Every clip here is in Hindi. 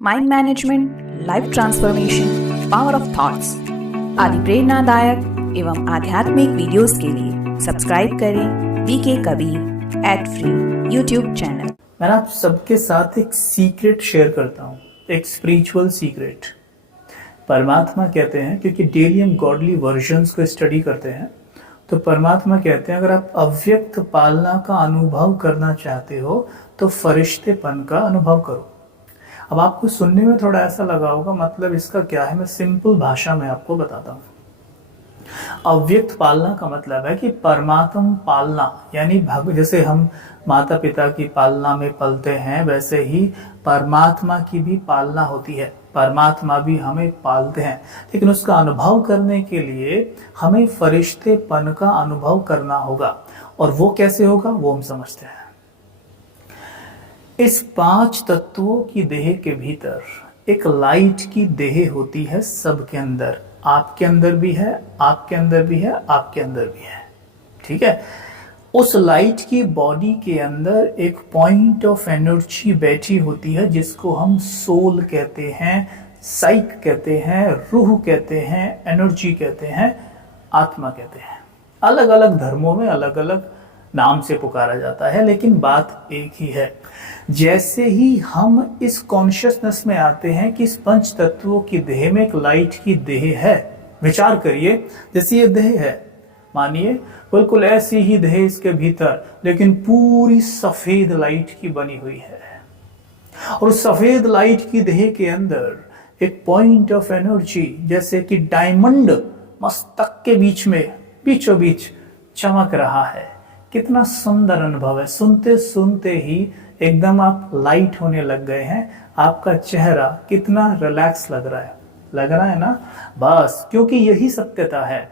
Mind management, life transformation, power of thoughts आदि प्रेरणादायक एवं आध्यात्मिक वीडियोस के लिए सब्सक्राइब करें VK Kabir @free YouTube channel. मैं आप सबके साथ एक सीक्रेट शेयर करता हूँ, एक स्पिरिचुअल सीक्रेट। परमात्मा कहते हैं, क्योंकि डेली हम गॉडली वर्जन्स को स्टडी करते हैं, तो परमात्मा कहते हैं अगर आप अव्यक्त पालना का अनुभव करना चाहते हो तो फरिश्तेपन का अनुभव करो। अब आपको सुनने में थोड़ा ऐसा लगा होगा, मतलब इसका क्या है, मैं सिंपल भाषा में आपको बताता हूँ। अव्यक्त पालना का मतलब है कि परमात्म पालना, यानी जैसे हम माता पिता की पालना में पलते हैं, वैसे ही परमात्मा की भी पालना होती है। परमात्मा भी हमें पालते हैं, लेकिन उसका अनुभव करने के लिए हमें फरिश्तेपन का अनुभव करना होगा। और वो कैसे होगा, वो हम समझते हैं। इस 5 तत्वों की देह के भीतर एक लाइट की देह होती है सबके अंदर। आपके अंदर भी है, आपके अंदर भी है, आपके अंदर भी है, ठीक है। उस लाइट की बॉडी के अंदर एक पॉइंट ऑफ एनर्जी बैठी होती है, जिसको हम सोल कहते हैं, साइक कहते हैं, रूह कहते हैं, एनर्जी कहते हैं, आत्मा कहते हैं। अलग अलग धर्मों में अलग अलग नाम से पुकारा जाता है, लेकिन बात एक ही है। जैसे ही हम इस कॉन्शियसनेस में आते हैं कि इस 5 तत्वों की देह में एक लाइट की देह है, विचार करिए, जैसे ये देह है, मानिए बिल्कुल ऐसी ही देह इसके भीतर, लेकिन पूरी सफेद लाइट की बनी हुई है। और उस सफेद लाइट की देह के अंदर एक पॉइंट ऑफ एनर्जी, जैसे कि डायमंड मस्तक के बीच में बीचों बीच चमक रहा है। कितना सुंदर अनुभव है, सुनते सुनते ही एकदम आप लाइट होने लग गए हैं। आपका चेहरा कितना रिलैक्स लग रहा है ना, बस क्योंकि यही सत्यता है।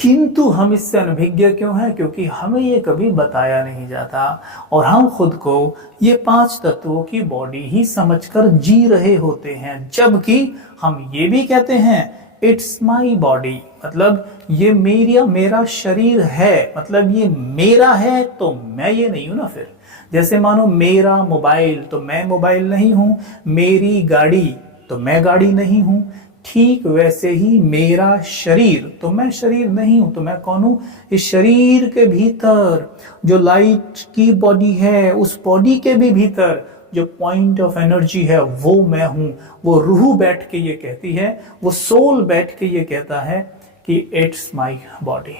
किंतु हम इससे अनभिज्ञ क्यों हैं? क्योंकि हमें ये कभी बताया नहीं जाता और हम खुद को ये 5 तत्वों की बॉडी ही समझकर जी रहे होते हैं, जबकि हम ये भी कहते हैं इट्स माई बॉडी, मतलब ये मेरा शरीर है, मतलब ये मेरा है, तो मैं ये नहीं हूं ना। फिर जैसे मानो मेरा मोबाइल, तो मैं मोबाइल नहीं हूं, मेरी गाड़ी, तो मैं गाड़ी नहीं हूं। ठीक वैसे ही मेरा शरीर, तो मैं शरीर नहीं हूं, तो मैं कौन हूं? इस शरीर के भीतर जो लाइट की बॉडी है, उस बॉडी के भी भीतर जो पॉइंट ऑफ एनर्जी है, वो मैं हूं। वो रूह बैठ के ये कहती है, वो सोल बैठ के ये कहता है कि इट्स माई बॉडी।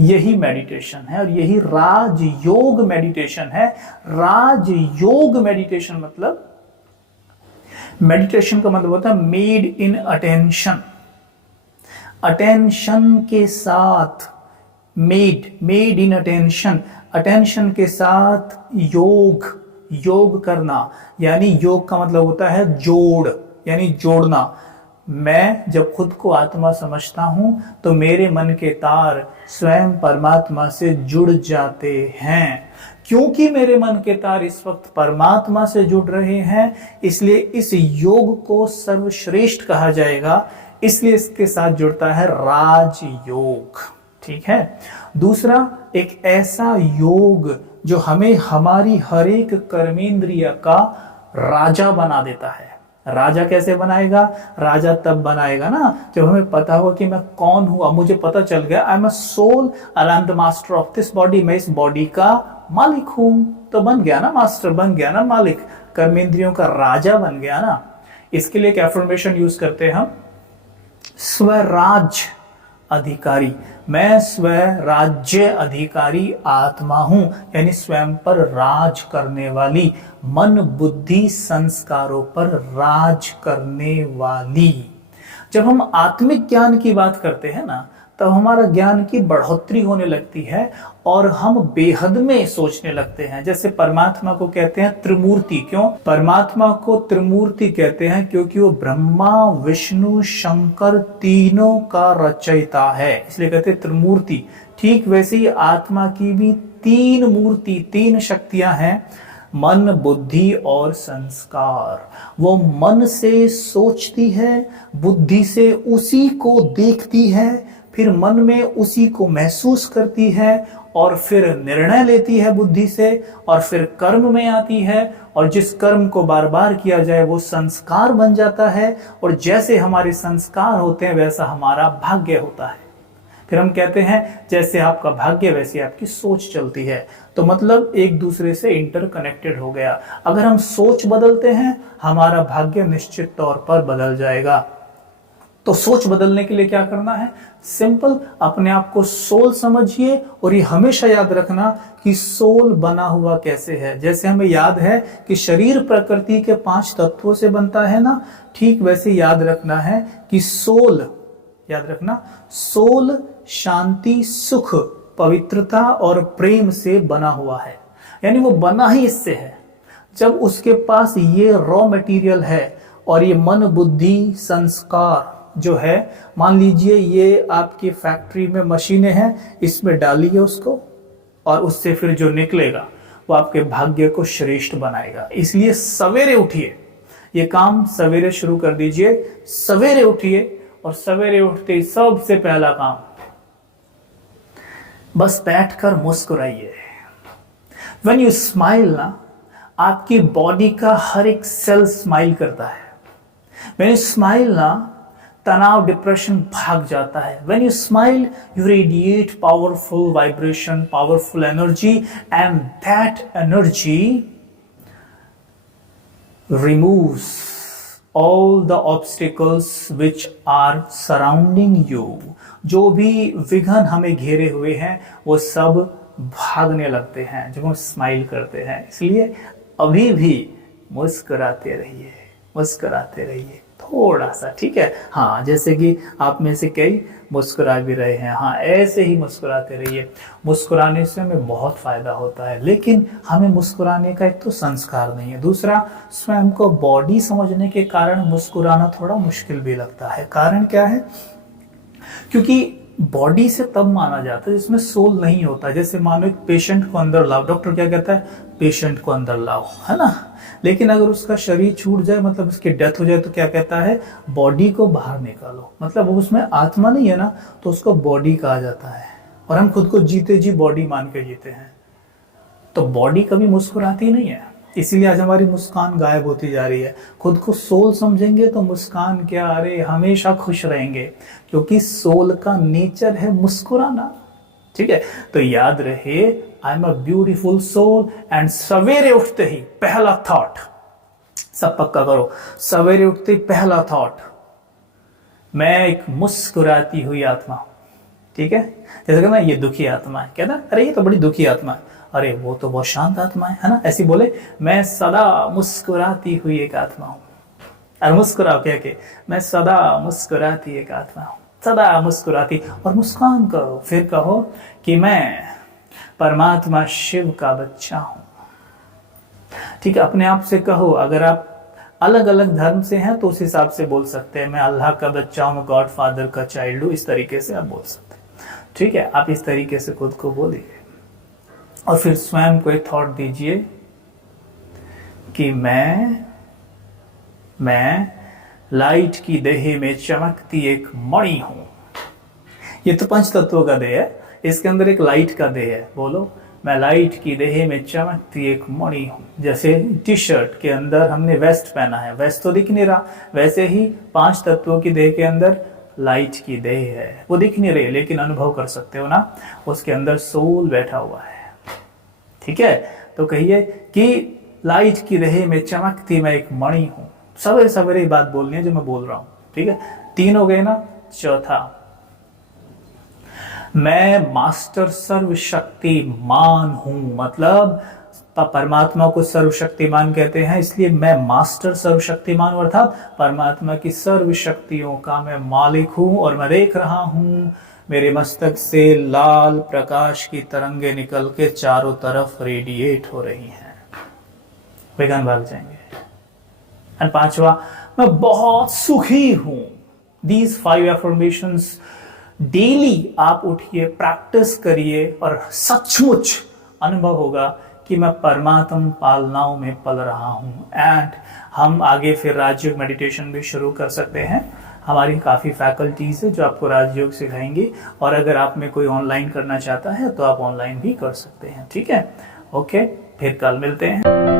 यही मेडिटेशन है और यही राजयोग मेडिटेशन है। राजयोग मेडिटेशन मतलब, मेडिटेशन का मतलब होता है मेड इन अटेंशन, अटेंशन के साथ, मेड इन अटेंशन, अटेंशन के साथ योग करना। यानी योग का मतलब होता है जोड़, यानी जोड़ना। मैं जब खुद को आत्मा समझता हूं तो मेरे मन के तार स्वयं परमात्मा से जुड़ जाते हैं। क्योंकि मेरे मन के तार इस वक्त परमात्मा से जुड़ रहे हैं, इसलिए इस योग को सर्वश्रेष्ठ कहा जाएगा, इसलिए इसके साथ जुड़ता है राजयोग, ठीक है। दूसरा, एक ऐसा योग जो हमें हमारी हर एक कर्मेंद्रिय का राजा बना देता है। राजा कैसे बनाएगा? राजा तब बनाएगा ना जब हमें पता होगा कि मैं कौन हूं। अब मुझे पता चल गया, I am a soul, I am the master of this body, मैं इस बॉडी का मालिक हूं। तो बन गया ना मास्टर, बन गया ना मालिक, कर्मेंद्रियों का राजा बन गया ना। इसके लिए एक एफर्मेशन यूज करते हैं हम, स्वराज अधिकारी। मैं स्वराज्य अधिकारी आत्मा हूं, यानी स्वयं पर राज करने वाली, मन बुद्धि संस्कारों पर राज करने वाली। जब हम आत्मिक ज्ञान की बात करते हैं ना, तब हमारा ज्ञान की बढ़ोतरी होने लगती है और हम बेहद में सोचने लगते हैं। जैसे परमात्मा को कहते हैं त्रिमूर्ति। क्यों परमात्मा को त्रिमूर्ति कहते हैं? क्योंकि वो ब्रह्मा विष्णु शंकर तीनों का रचयिता है, इसलिए कहते हैं त्रिमूर्ति। ठीक वैसे ही आत्मा की भी 3 मूर्ति, 3 शक्तियां हैं, मन बुद्धि और संस्कार। वो मन से सोचती है, बुद्धि से उसी को देखती है, फिर मन में उसी को महसूस करती है और फिर निर्णय लेती है बुद्धि से, और फिर कर्म में आती है, और जिस कर्म को बार बार किया जाए वो संस्कार बन जाता है, और जैसे हमारे संस्कार होते हैं वैसा हमारा भाग्य होता है। फिर हम कहते हैं जैसे आपका भाग्य वैसी आपकी सोच चलती है। तो मतलब एक दूसरे से इंटरकनेक्टेड हो गया। अगर हम सोच बदलते हैं हमारा भाग्य निश्चित तौर पर बदल जाएगा। तो सोच बदलने के लिए क्या करना है? सिंपल, अपने आप को सोल समझिए, और ये हमेशा याद रखना कि सोल बना हुआ कैसे है। जैसे हमें याद है कि शरीर प्रकृति के 5 तत्वों से बनता है ना, ठीक वैसे याद रखना है कि सोल, याद रखना, सोल शांति, सुख, पवित्रता और प्रेम से बना हुआ है। यानी वो बना ही इससे है। जब उसके पास ये रॉ मटेरियल है और ये मन, बुद्धि, संस्कार जो है, मान लीजिए ये आपकी फैक्ट्री में मशीनें हैं, इसमें डालिए उसको, और उससे फिर जो निकलेगा वो आपके भाग्य को श्रेष्ठ बनाएगा। इसलिए सवेरे उठिए, ये काम सवेरे शुरू कर दीजिए। सवेरे उठिए, और सवेरे उठते ही सबसे पहला काम, बस बैठकर मुस्कुराइए। When you smile ना, आपकी बॉडी का हर एक सेल स्माइल करता है। When you smile ना, तनाव, डिप्रेशन भाग जाता है। When you smile, you radiate powerful vibration, powerful energy, and that energy removes all the obstacles which are surrounding you। जो भी विघ्न हमें घेरे हुए हैं वो सब भागने लगते हैं जब हम स्माइल करते हैं। इसलिए अभी भी मुस्कुराते रहिए, मुस्कुराते रहिए थोड़ा सा, ठीक है। हाँ, जैसे कि आप में से कई मुस्कुरा भी रहे हैं, हाँ ऐसे ही मुस्कुराते रहिए। मुस्कुराने से हमें बहुत फायदा होता है, लेकिन हमें मुस्कुराने का एक तो संस्कार नहीं है, दूसरा स्वयं को बॉडी समझने के कारण मुस्कुराना थोड़ा मुश्किल भी लगता है। कारण क्या है? क्योंकि बॉडी से तब माना जाता है जिसमें सोल नहीं होता। जैसे मानो एक पेशेंट को अंदर लाओ, डॉक्टर क्या कहता है? पेशेंट को अंदर लाओ, है ना। लेकिन अगर उसका शरीर छूट जाए, मतलब उसकी डेथ हो जाए, तो क्या कहता है? बॉडी को बाहर निकालो। मतलब उसमें आत्मा नहीं है ना, तो उसको बॉडी कहा जाता है। और हम खुद को जीते जी बॉडी मान के जीते हैं, तो बॉडी कभी मुस्कुराती नहीं है। इसीलिए आज हमारी मुस्कान गायब होती जा रही है। खुद को सोल समझेंगे तो मुस्कान क्या, अरे हमेशा खुश रहेंगे, क्योंकि सोल का नेचर है मुस्कुराना, ठीक है। तो याद रहे, I am a beautiful soul. And सवेरे उठते ही पहला थॉट, सब पक्का करो, सवेरे उठते ही पहला थॉट, मैं एक मुस्कुराती हुई आत्मा हूं, ठीक है। जैसे कहना ये दुखी आत्मा है, कहना अरे ये तो बड़ी दुखी आत्मा है, अरे वो तो बहुत शांत आत्मा है ना। ऐसी बोले, मैं सदा मुस्कुराती हुई एक आत्मा हूं। और मुस्कुराओ क्या के, मैं सदा मुस्कुराती एक आत्मा हूं, सदा मुस्कुराती, और मुस्कान करो। फिर कहो कि मैं परमात्मा शिव का बच्चा हूं, ठीक है। अपने आप से कहो। अगर आप अलग अलग धर्म से हैं तो उस हिसाब से बोल सकते हैं, मैं अल्लाह का बच्चा हूं, मैं गॉड फादर का चाइल्ड हूं, इस तरीके से आप बोल सकते हैं, ठीक है। आप इस तरीके से खुद को बोलिए, और फिर स्वयं को एक थॉट दीजिए कि मैं लाइट की देह में चमकती एक मणि हूं। ये तो 5 तत्वों का देह है, इसके अंदर एक लाइट का देह है। बोलो, मैं लाइट की देह में चमकती एक मणि हूं। जैसे टी शर्ट के अंदर हमने वेस्ट पहना है, वेस्ट तो दिख नहीं रहा, वैसे ही 5 तत्वों की देह के अंदर लाइट की देह है, वो दिख नहीं रही, लेकिन अनुभव कर सकते हो ना, उसके अंदर सोल बैठा हुआ है, ठीक है। तो कहिए कि लाइट की देह में चमकती मैं एक मणि हूं। सवेरे सवेरे बात बोलनी है जो मैं बोल रहा हूं, ठीक है। 3 हो गए ना। चौथा, मैं मास्टर सर्वशक्तिमान हूं। मतलब परमात्मा को सर्वशक्तिमान कहते हैं, इसलिए मैं मास्टर सर्वशक्तिमान, अर्थात परमात्मा की सर्वशक्तियों का मैं मालिक हूं। और मैं देख रहा हूं मेरे मस्तक से लाल प्रकाश की तरंगे निकल के चारों तरफ रेडिएट हो रही हैं, विघ्न भाग जाएंगे। एंड 5वां, मैं बहुत सुखी हूं। These 5 affirmations डेली आप उठिए, प्रैक्टिस करिए, और सचमुच अनुभव होगा कि मैं परमात्म पालनाओं में पल रहा हूं। एंड हम आगे फिर राजयोग मेडिटेशन भी शुरू कर सकते हैं। हमारी काफ़ी फैकल्टीज़ है जो आपको राजयोग सिखाएंगे, और अगर आप में कोई ऑनलाइन करना चाहता है तो आप ऑनलाइन भी कर सकते हैं। ठीक है, ओके, फिर कल मिलते हैं।